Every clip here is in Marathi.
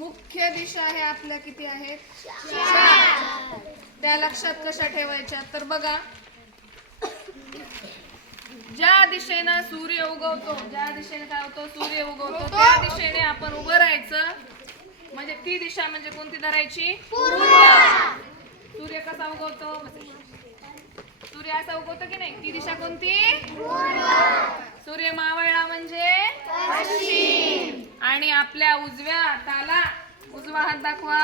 मुख्य दिशा आहे आपल्या किती आहेत. त्या लक्षात कशा ठेवायच्या? तर बघा. ज्या दिशेनं सूर्य उगवतो ज्या दिशेने काय होतो? सूर्य उगवतो. त्या दिशेने आपण उभं राहायचं. म्हणजे ती दिशा म्हणजे कोणती धरायची? सूर्य कसा उगवतो? सूर्य असा उगवतो की नाही? ती दिशा कोणती? सूर्य मावळला म्हणजे आणि आपल्या उजव्या हाताला उजवा हात दाखवा.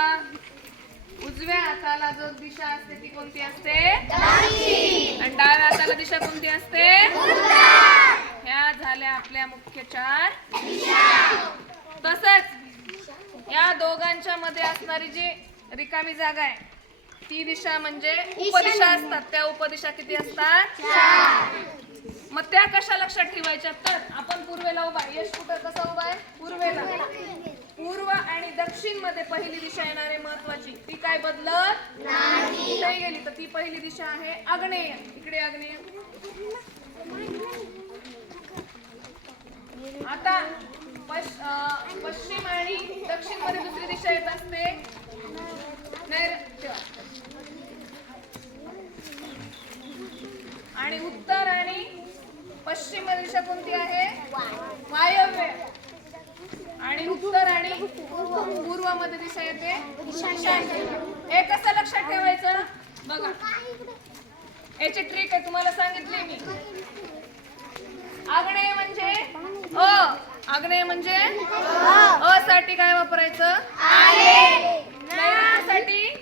उजव्या हाताला जो दिशा असते ती कोणती असते? आणि डाव्या हाताला दिशा कोणती असते? ह्या झाल्या आपल्या मुख्य चार. तसंच या दोघांच्या मध्ये असणारी जी रिकामी जागा आहे ती दिशा म्हणजे उपदिशा असतात. त्या उपदिशा किती असतात? मग त्या कशा लक्षात ठेवायच्या? तर आपण पूर्वेला उभा आहे. यश कुठं? कसा उभा आहे? पूर्वेला. पूर्व आणि दक्षिणमध्ये पहिली दिशा येणार आहे महत्वाची. ती काय बदलत? कुठेही गेली तर ती पहिली दिशा आहे. आग्नेय. इकडे आग्नेय. आता पश्चिम आणि दक्षिणमध्ये दुसरी दिशा येत असते. नैऋत्य आणि उत्तर पश्चिम दिशा कोणती आहे? वायव्य. आणि उत्तर आणि पूर्वमध्ये दिशा येते? हे कसं लक्षात ठेवायचं? बघा. याची ट्रिक आहे तुम्हाला सांगितली मी. आग्नेय म्हणजे? अ. आग्नेय म्हणजे? अ. साठी काय वापरायचं? साठी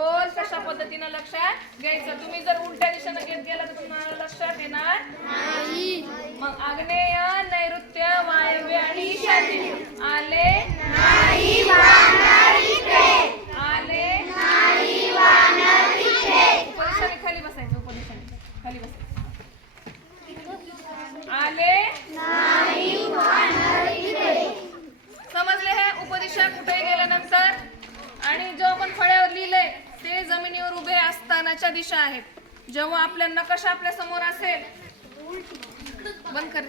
फिरतो गोल तशा पद्धतीनं लक्षात घ्यायचं? तुम्ही जर उलट्या दिशेनं घेत गेला तर तुम्हाला लक्षात येणार मग आग्नेय नैऋत्य वायव्य आणि ईशान्य आले आले खाली बसायचं उपदिशाने खाली बसायचं. ते जमिनीवर उभे असतानाच्या दिशा आहेत जेव्हा आपल्या नकाशा आपल्यासमोर असेल बंद कर.